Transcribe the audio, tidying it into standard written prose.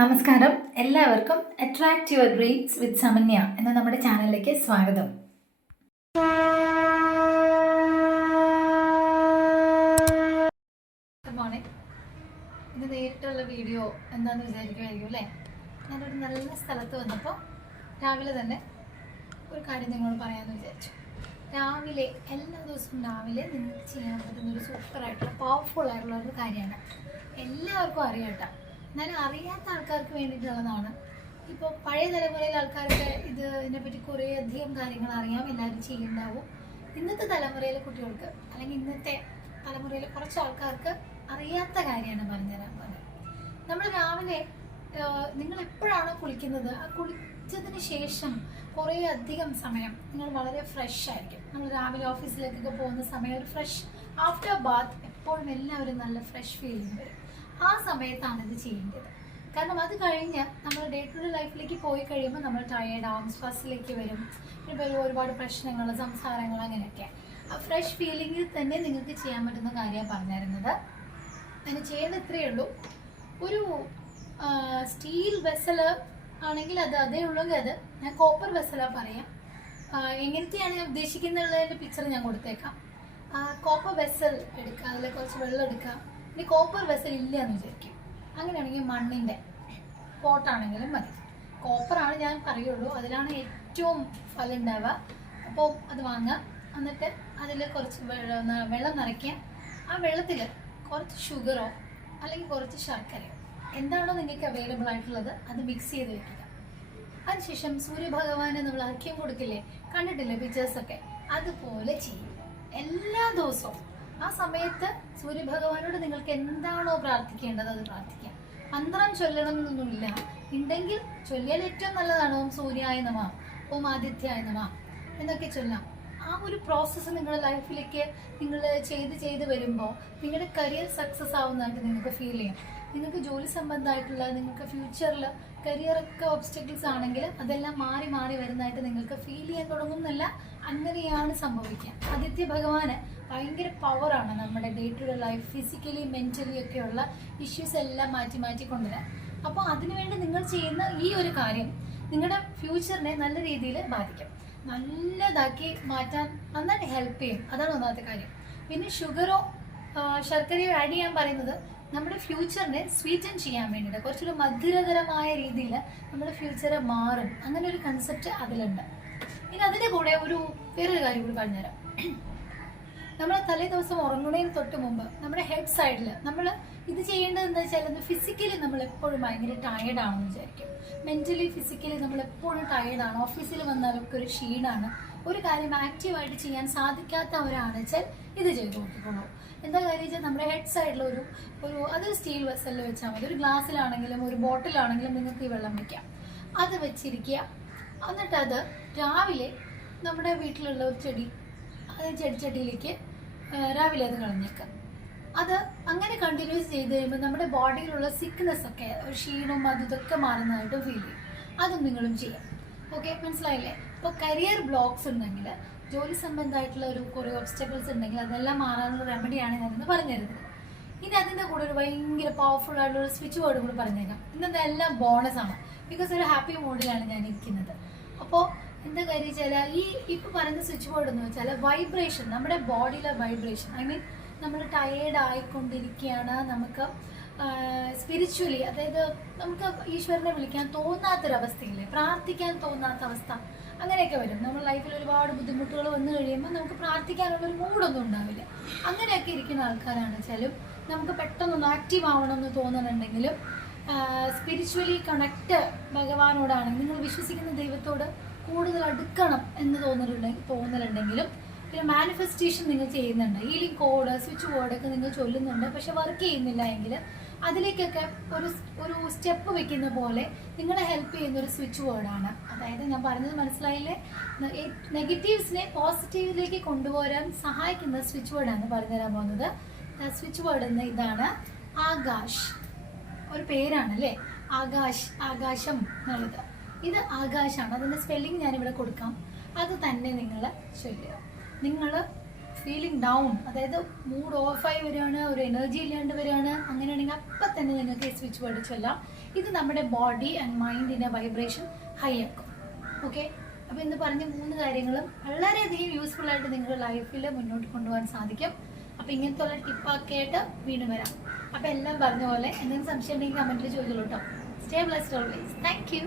നമസ്കാരം, എല്ലാവർക്കും attract your dreams വിത്ത് സമന്യ എന്ന നമ്മുടെ ചാനലിലേക്ക് സ്വാഗതം. Good morning. ഇന്ന് നേരിട്ടുള്ള വീഡിയോ എന്താണെന്ന് വിചാരിക്കുമായിരിക്കും അല്ലേ? ഞാനൊരു നല്ല സ്ഥലത്ത് വന്നപ്പോൾ രാവിലെ തന്നെ ഒരു കാര്യം നിങ്ങളോട് പറയാമെന്ന് വിചാരിച്ചു. രാവിലെ എല്ലാ ദിവസവും രാവിലെ നിങ്ങൾക്ക് ചെയ്യാൻ പറ്റുന്നൊരു സൂപ്പറായിട്ടുള്ള പവർഫുൾ ആയിട്ടുള്ള ഒരു കാര്യമാണ്. എല്ലാവർക്കും അറിയാട്ടോ, എന്നാലും അറിയാത്ത ആൾക്കാർക്ക് വേണ്ടിയിട്ടുള്ളതാണ്. ഇപ്പോൾ പഴയ തലമുറയിലെ ആൾക്കാർക്ക് ഇതിനെപ്പറ്റി കുറേ അധികം കാര്യങ്ങൾ അറിയാം, എല്ലാവരും ചെയ്യുന്നുണ്ടാവും. ഇന്നത്തെ തലമുറയിലെ കുട്ടികൾക്ക് അല്ലെങ്കിൽ ഇന്നത്തെ തലമുറയിലെ കുറച്ച് ആൾക്കാർക്ക് അറിയാത്ത കാര്യമാണ് പറഞ്ഞുതരാൻ പോകുന്നത്. നമ്മൾ രാവിലെ നിങ്ങൾ എപ്പോഴാണോ കുളിക്കുന്നത്, ആ കുളിച്ചതിന് ശേഷം കുറേ അധികം സമയം നിങ്ങൾ വളരെ ഫ്രഷ് ആയിരിക്കും. നമ്മൾ രാവിലെ ഓഫീസിലേക്കൊക്കെ പോകുന്ന സമയം ഒരു ഫ്രഷ് ആഫ്റ്റർ ബാത്ത് എപ്പോഴും എല്ലാവരും നല്ല ഫ്രഷ് ഫീലിംഗ് വരും. ആ സമയത്താണ് ഇത് ചെയ്യേണ്ടത്. കാരണം അത് കഴിഞ്ഞ് നമ്മൾ ഡേ ടു ഡേ ലൈഫിലേക്ക് പോയി കഴിയുമ്പോൾ നമ്മൾ ടയേർഡാവും, സ്ട്രെസ്സിലേക്ക് വരും, ഇപ്പോൾ ഒരുപാട് പ്രശ്നങ്ങൾ, സംസാരങ്ങൾ, അങ്ങനെയൊക്കെ. ആ ഫ്രഷ് ഫീലിംഗിൽ തന്നെ നിങ്ങൾക്ക് ചെയ്യാൻ പറ്റുന്ന കാര്യമാണ് പറഞ്ഞിരുന്നത്. അതിന് ചെയ്യേണ്ടത് ഇത്രയേ ഉള്ളൂ. ഒരു സ്റ്റീൽ വെസൽ ആണെങ്കിൽ അതേ ഉള്ളെങ്കിൽ അത് ഞാൻ കോപ്പർ വെസലാണ് പറയാം. എങ്ങനത്തെയാണ് ഞാൻ ഉദ്ദേശിക്കുന്നുള്ളതിൻ്റെ പിക്ചർ ഞാൻ കൊടുത്തേക്കാം. കോപ്പർ വെസൽ എടുക്കുക, അതിൽ കുറച്ച് വെള്ളം എടുക്കുക. ഇനി കോപ്പർ വെസൽ ഇല്ല എന്ന് വിചാരിക്കും, അങ്ങനെയാണെങ്കിൽ മണ്ണിൻ്റെ പോട്ടാണെങ്കിലും മതി. കോപ്പറാണ് ഞാൻ പറയുള്ളൂ, അതിലാണ് ഏറ്റവും ഫലം ഉണ്ടാവുക. അപ്പോൾ അത് വാങ്ങുക, എന്നിട്ട് അതിൽ കുറച്ച് വെള്ളം നിറയ്ക്കുക. ആ വെള്ളത്തിൽ കുറച്ച് ഷുഗറോ അല്ലെങ്കിൽ കുറച്ച് ശർക്കരയോ എന്താണോ നിങ്ങൾക്ക് അവൈലബിൾ ആയിട്ടുള്ളത് അത് മിക്സ് ചെയ്ത് വെക്കുക. അതിനുശേഷം സൂര്യഭഗവാന് നമ്മൾ അർഘ്യം കൊടുക്കില്ലേ, കണ്ടിട്ടില്ലേ പിക്ചേഴ്സൊക്കെ, അതുപോലെ ചെയ്യും എല്ലാ ദിവസവും. ആ സമയത്ത് സൂര്യഭഗവാനോട് നിങ്ങൾക്ക് എന്താണോ പ്രാർത്ഥിക്കേണ്ടത് അത് പ്രാർത്ഥിക്കാം. മന്ത്രം ചൊല്ലണം എന്നൊന്നുമില്ല, ഉണ്ടെങ്കിൽ ചൊല്ലിയാൽ ഏറ്റവും നല്ലതാണ്. ഓം സൂര്യായ നമഃ, ഓം ആദിത്യായ നമഃ എന്നൊക്കെ ചൊല്ലാം. ആ ഒരു പ്രോസസ്സ് നിങ്ങളുടെ ലൈഫിലേക്ക് നിങ്ങൾ ചെയ്ത് വരുമ്പോൾ നിങ്ങളുടെ കരിയർ സക്സസ് ആവുന്നതായിട്ട് നിങ്ങൾക്ക് ഫീൽ ചെയ്യാം. നിങ്ങൾക്ക് ജോലി സംബന്ധമായിട്ടുള്ള നിങ്ങൾക്ക് ഫ്യൂച്ചറിൽ കരിയറൊക്കെ ഓബ്സ്റ്റക്കിൾസ് ആണെങ്കിൽ അതെല്ലാം മാറി മാറി വരുന്നതായിട്ട് നിങ്ങൾക്ക് ഫീൽ ചെയ്യാൻ തുടങ്ങുന്നില്ല. അങ്ങനെയാണ് സംഭവിക്കുക. ആദിത്യ ഭഗവാന് ഭയങ്കര പവറാണ് നമ്മുടെ day to day life, physically mentally ഒക്കെയുള്ള ഇഷ്യൂസ് എല്ലാം മാറ്റി കൊണ്ടുവരാൻ. അപ്പോൾ അതിനുവേണ്ടി നിങ്ങൾ ചെയ്യുന്ന ഈ ഒരു കാര്യം നിങ്ങളുടെ ഫ്യൂച്ചറിനെ നല്ല രീതിയിൽ ബാധിക്കും, നല്ലതാക്കി മാറ്റാൻ നന്നായിട്ട് ഹെൽപ്പ് ചെയ്യും. അതാണ് ഒന്നാമത്തെ കാര്യം. പിന്നെ ഷുഗറോ ശർക്കരയോ ആഡ് ചെയ്യാൻ പറയുന്നത് നമ്മുടെ ഫ്യൂച്ചറിനെ സ്വീറ്റൻ ചെയ്യാൻ വേണ്ടിയിട്ട്, കുറച്ചൊരു മധുരകരമായ രീതിയിൽ നമ്മുടെ ഫ്യൂച്ചറെ മാറും. അങ്ങനെ ഒരു കൺസെപ്റ്റ് അതിലുണ്ട്. ഇനി അതിൻ്റെ കൂടെ വേറൊരു കാര്യം കൂടി പറഞ്ഞുതരാം. നമ്മൾ തലേ ദിവസം ഉറങ്ങുന്നതിന് തൊട്ട് മുമ്പ് നമ്മുടെ ഹെഡ് സൈഡിൽ നമ്മൾ ഇത് ചെയ്യേണ്ടത് എന്താ വെച്ചാൽ, ഫിസിക്കലി നമ്മൾ എപ്പോഴും ഭയങ്കര ടയേർഡാണെന്ന് വിചാരിക്കും. മെൻ്റലി ഫിസിക്കലി നമ്മൾ എപ്പോഴും ടയേർഡാണ്, ഓഫീസിൽ വന്നാലൊക്കെ ഒരു ക്ഷീണമാണ്. ഒരു കാര്യം ആക്റ്റീവായിട്ട് ചെയ്യാൻ സാധിക്കാത്തവരാണ് വെച്ചാൽ ഇത് ചെയ്ത് നോക്കിക്കോളൂ. എന്താ കാര്യം വെച്ചാൽ നമ്മുടെ ഹെഡ് സൈഡിൽ അതൊരു സ്റ്റീൽ വെസലിൽ വെച്ചാൽ മതി. ഒരു ഗ്ലാസ്സിലാണെങ്കിലും ഒരു ബോട്ടിലാണെങ്കിലും നിങ്ങൾക്ക് ഈ വെള്ളം വയ്ക്കാം. അത് വെച്ചിരിക്കുക. എന്നിട്ട് അത് രാവിലെ നമ്മുടെ വീട്ടിലുള്ള ഒരു ചെടിച്ചട്ടിയിലേക്ക് രാവിലെ അത് കളഞ്ഞേക്കാം. അത് അങ്ങനെ കണ്ടിന്യൂസ് ചെയ്ത് കഴിയുമ്പോൾ നമ്മുടെ ബോഡിയിലുള്ള സിക്നെസ് ഒക്കെ, ഒരു ക്ഷീണവും ഇതൊക്കെ മാറുന്നതായിട്ട് ഫീൽ ചെയ്യും. അതും നിങ്ങളും ചെയ്യാം. ഓക്കെ, മനസ്സിലായില്ലേ? ഇപ്പോൾ കരിയർ ബ്ലോക്സ് ഉണ്ടെങ്കിൽ, ജോലി സംബന്ധമായിട്ടുള്ള കുറേ ഒബ്സ്റ്റക്കിൾസ് ഉണ്ടെങ്കിൽ അതെല്ലാം മാറാനുള്ള റെമഡിയാണ് ഞാനിന്ന് പറഞ്ഞു തരുന്നത്. ഇനി അതിൻ്റെ കൂടെ ഒരു ഭയങ്കര പവർഫുൾ ആയിട്ടുള്ള ഒരു സ്വിച്ച് ബോർഡ് കൂടി പറഞ്ഞേക്കാം. ഇന്നത്തെ എല്ലാം ബോണസാണ്, ബിക്കോസ് ഒരു ഹാപ്പി മൂഡിലാണ് ഞാൻ ഇരിക്കുന്നത്. അപ്പോൾ എന്താ കാര്യം വെച്ചാൽ, ഇപ്പോൾ പറയുന്ന സ്വിച്ച് ബോർഡ് എന്ന് വെച്ചാൽ വൈബ്രേഷൻ, നമ്മുടെ ബോഡിയിലെ വൈബ്രേഷൻ, നമ്മൾ ടയേർഡ് ആയിക്കൊണ്ടിരിക്കുകയാണ്, നമുക്ക് സ്പിരിച്വലി, അതായത് നമുക്ക് ഈശ്വരനെ വിളിക്കാൻ തോന്നാത്തൊരവസ്ഥയില്ലേ, പ്രാർത്ഥിക്കാൻ തോന്നാത്ത അവസ്ഥ, അങ്ങനെയൊക്കെ വരും. നമ്മൾ ലൈഫിൽ ഒരുപാട് ബുദ്ധിമുട്ടുകൾ വന്നു കഴിയുമ്പോൾ നമുക്ക് പ്രാർത്ഥിക്കാനുള്ളൊരു മൂഡൊന്നും ഉണ്ടാവില്ല. അങ്ങനെയൊക്കെ ഇരിക്കുന്ന ആൾക്കാരാണ് വെച്ചാലും നമുക്ക് പെട്ടെന്നൊന്ന് ആക്റ്റീവ് ആവണമെന്ന് തോന്നുന്നുണ്ടെങ്കിലും, സ്പിരിച്വലി കണക്റ്റ് ഭഗവാനോടാണെങ്കിൽ, നിങ്ങൾ വിശ്വസിക്കുന്ന ദൈവത്തോട് കൂടുതൽ അടുക്കണം എന്ന് തോന്നലുണ്ടെങ്കിലും, പിന്നെ മാനിഫെസ്റ്റേഷൻ നിങ്ങൾ ചെയ്യുന്നുണ്ട്, ഹീലിംഗ് കോഡ്, സ്വിച്ച് ബോർഡൊക്കെ നിങ്ങൾ ചൊല്ലുന്നുണ്ട്, പക്ഷെ വർക്ക് ചെയ്യുന്നില്ല എങ്കിൽ അതിലേക്കൊക്കെ ഒരു സ്റ്റെപ്പ് വെക്കുന്ന പോലെ നിങ്ങളെ ഹെൽപ്പ് ചെയ്യുന്ന ഒരു സ്വിച്ച് ബോർഡാണ്. അതായത് ഞാൻ പറഞ്ഞത് മനസ്സിലായില്ലേ, നെഗറ്റീവ്സിനെ പോസിറ്റീവിലേക്ക് കൊണ്ടുപോരാൻ സഹായിക്കുന്ന സ്വിച്ച് ബോർഡാണ് പറഞ്ഞുതരാൻ പോകുന്നത്. സ്വിച്ച് ബോർഡ് എന്ന് ഇതാണ് ആകാശ്, ഒരു പേരാണ് അല്ലേ, ആകാശം എന്നുള്ളത്. ഇത് ആകാശാണ്. അതിൻ്റെ സ്പെല്ലിംഗ് ഞാനിവിടെ കൊടുക്കാം. അത് തന്നെ നിങ്ങൾ ചൊല്ലുക. നിങ്ങൾ ഫീലിംഗ് ഡൗൺ, അതായത് മൂഡ് ഓഫായി വരികയാണ്, ഒരു എനർജി ഇല്ലാണ്ട് വരികയാണ്, അങ്ങനെയാണെങ്കിൽ അപ്പം തന്നെ നിങ്ങൾക്ക് ഈ സ്വിച്ച് ബോർഡ് ചൊല്ലാം. ഇത് നമ്മുടെ ബോഡി ആൻഡ് മൈൻഡിൻ്റെ വൈബ്രേഷൻ ഹൈ ആക്കും. ഓക്കെ, അപ്പോൾ ഇന്ന് പറഞ്ഞ 3 കാര്യങ്ങളും വളരെയധികം യൂസ്ഫുൾ ആയിട്ട് നിങ്ങളുടെ ലൈഫിൽ മുന്നോട്ട് കൊണ്ടുപോകാൻ സാധിക്കും. അപ്പോൾ ഇങ്ങനത്തെ ഉള്ള ടിപ്പൊക്കെ ആയിട്ട് വീണ്ടും വരാം. അപ്പോൾ എല്ലാം പറഞ്ഞ പോലെ എന്തെങ്കിലും സംശയം ഉണ്ടെങ്കിൽ കമൻറ്റിൽ ചോദിച്ചോളൂ കേട്ടോ. Stay blessed always. Thank you.